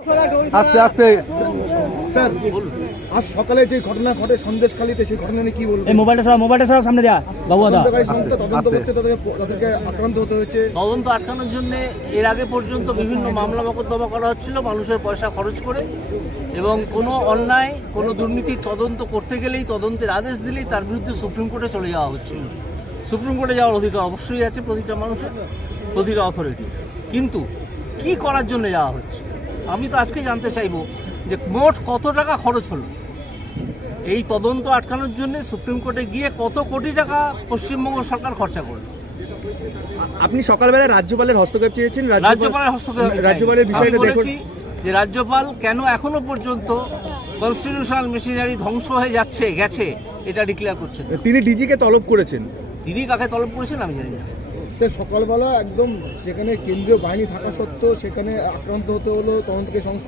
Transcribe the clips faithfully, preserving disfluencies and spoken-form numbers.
আস্তে আস্তে স্যার আজ সকালে যে ঘটনা ঘটে সন্দেশখালীতে সেই ঘটনা নিয়ে কি বলবেন? এই মোবাইলটা সরাও, মোবাইলটা সরাও, সামনে দেয়া বাবু দা। তদন্তকারী সংস্থা তদন্ত করতে তাদেরকে তাদেরকে আক্রান্ত হতে হয়েছে। তদন্ত আটকানোর জন্য এর আগে পর্যন্ত বিভিন্ন মামলা মোকদ্দমা করা হচ্ছিল মানুষের পয়সা খরচ করে, এবং কোনো অন্যায় কোনো দুর্নীতির তদন্ত করতে গেলেই তদন্তের আদেশ দিলেই তার বিরুদ্ধে সুপ্রিম কোর্টে চলে যাওয়া হচ্ছিল। সুপ্রিম কোর্টে যাওয়ার অধিকার অবশ্যই আছে প্রতিটা মানুষের, প্রতিটা অথরিটি। কিন্তু কি করার জন্য যাওয়া হচ্ছে আমি তো আজকে জানতে চাইবো যে মোট কত টাকা খরচ হলো এই তদন্ত আটকানোর জন্য সুপ্রিম কোর্টে গিয়ে, কত কোটি টাকা পশ্চিমবঙ্গ সরকার খরচা করলো। আপনি সকালবেলা রাজ্যপালের হস্তক্ষেপ চেয়েছেন, রাজ্যপালের হস্তক্ষেপ রাজ্যপালের বিষয়টা দেখুন যে রাজ্যপাল কেন এখনো পর্যন্ত কনস্টিটিউশনাল মেশিনারি ধ্বংস হয়ে যাচ্ছে গেছে এটা ডিক্লেয়ার করছেন। তিনি ডিজিকে তলব করেছেন। তিনি কাকে তলব করেছেন আমি জানি না। সকালবেলা একদম সেখানে কেন্দ্রীয় বাহিনী থাকা সত্ত্বেও সেখানে আক্রান্ত হতে হলো তদন্তকারী সংস্থা।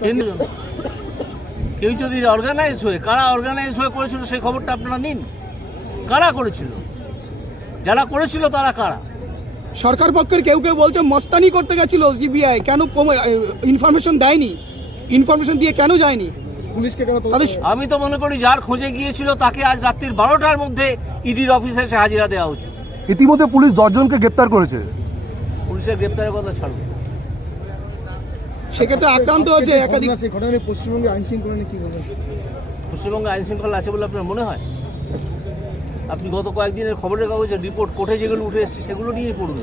কেউ যদি অর্গানাইজ হয়ে, কারা অর্গানাইজ হয়ে করেছিল সেই খবরটা আপনারা নিন। কারা করেছিল, যারা করেছিল তারা কারা? সরকার পক্ষের কেউ কেউ বলছে মস্তানি করতে গেছিল সিবিআই, কেন ইনফরমেশন দেয়নি, ইনফরমেশন দিয়ে কেন যায়নি পুলিশকে কেন? আমি তো মনে করি যার খোঁজে গিয়েছিল তাকে আজ রাত্রির বারোটার মধ্যে ইডির অফিসে এসে হাজিরা দেওয়া উচিত। ইতিমধ্যে পুলিশ দশজনকে গ্রেপ্তার করেছে। পুলিশের গ্রেপ্তারের কথা ছাড়ুন, সেক্ষেত্রে আক্রান্ত হয়েছে একাধিক। সেই ঘটনা নিয়ে পশ্চিমবঙ্গে আইন শৃঙ্খলা নিয়ে কি বলবেন? পশ্চিমবঙ্গে আইন শৃঙ্খলা আছে বলে আপনার মনে হয়? আপনি গত কয়েকদিনের খবরের কাগজের রিপোর্ট কোর্টে যেগুলো উঠে এসছে সেগুলো নিয়েই পড়ুন।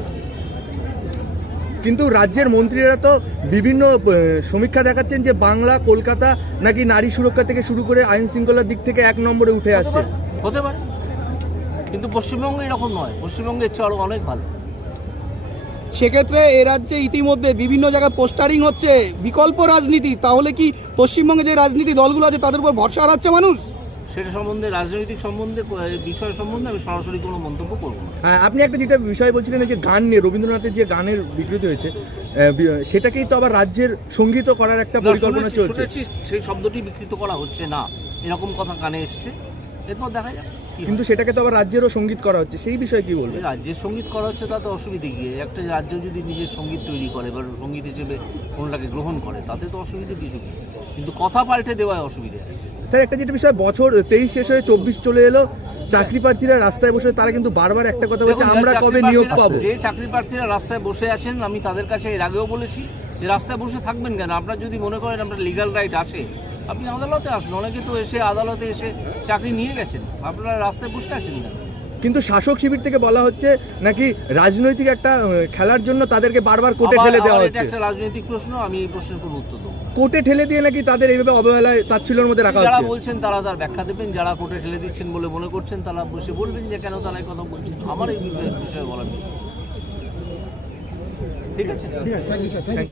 কিন্তু রাজ্যের মন্ত্রীরা তো বিভিন্ন সমীক্ষা দেখাচ্ছেন যে বাংলা, কলকাতা নাকি নারী সুরক্ষা থেকে শুরু করে আইন শৃঙ্খলার দিক থেকে এক নম্বরে উঠে আসছে। হতে পারে, কিন্তু পশ্চিমবঙ্গে এরকম নয়, পশ্চিমবঙ্গের চেয়ে আরো অনেক ভালো। সেক্ষেত্রে এ রাজ্যে ইতিমধ্যে বিভিন্ন জায়গায় পোস্টারিং হচ্ছে বিকল্প রাজনীতি, তাহলে কি পশ্চিমবঙ্গে যে রাজনীতি দলগুলো আছে তাদের উপর ভরসা হারাচ্ছে মানুষ? সেটা সম্বন্ধে, রাজনৈতিক সম্বন্ধে, বিষয় সম্বন্ধে আমি সরাসরি কোনো মন্তব্য করব না। হ্যাঁ, আপনি একটা যেটা বিষয় বলছিলেন যে গান নিয়ে, রবীন্দ্রনাথের যে গানের বিকৃতি হয়েছে সেটাকেই তো আবার রাজ্যের সঙ্গীত করার একটা পরিকল্পনা চলছে। সেই শব্দটি বিকৃত করা হচ্ছে না, এরকম কথা কানে এসছে, এরপর দেখা যাক। কিন্তু সেটাকে তো আবার রাজ্যেরও সঙ্গীত করা হচ্ছে, সেই বিষয়ে কি বলবেন? রাজ্যের সঙ্গীত করা হচ্ছে তাতে অসুবিধে গিয়ে, একটা রাজ্য যদি নিজের সঙ্গীত তৈরি করে বা সঙ্গীত হিসেবে কোনটাকে গ্রহণ করে তাতে তো অসুবিধে কিছু নেই, কিন্তু কথা পাল্টে দেওয়ায় অসুবিধে আছে। স্যার, একটা যেটা বিষয়, বছর তেইশ শেষ হয়ে চব্বিশ চলে এলো, চাকরি প্রার্থীরা রাস্তায় বসে তারা কিন্তু বারবার একটা কথা বলছে, আমরা কবে নিয়োগ পাবো। যে চাকরি প্রার্থীরা রাস্তায় বসে আছেন আমি তাদের কাছে এর আগেও বলেছি যে রাস্তায় বসে থাকবেন কেন? আপনার যদি মনে করেন আপনার লিগ্যাল রাইট আসে আপনি আদালতে আসুন। অনেকে তো এসে আদালতে এসে চাকরি নিয়ে গেছেন, আপনারা রাস্তায় বসে আছেন কেন? কিন্তু শাসক শিবির থেকে বলা হচ্ছে নাকি রাজনৈতিক একটা খেলার জন্য তাদেরকে বারবার কোর্টে ঠেলে দেওয়া হচ্ছে। এটা একটা রাজনৈতিক প্রশ্ন, আমি এই প্রশ্নের কোনো উত্তর দেবো। কোর্টে ঠেলে দিয়ে নাকি তাদের এইভাবে অবহেলায় তাচ্ছিল্যের মধ্যে রাখা হচ্ছে। যারা বলছেন তারা তার ব্যাখ্যা দেবেন, যারা কোর্টে ঠেলে দিচ্ছেন বলে মনে করছেন তারা বসে বলবেন যে কেন তারা এই কথা বলছেন। আমার এই বিষয়ে বলার নেই। ঠিক আছে।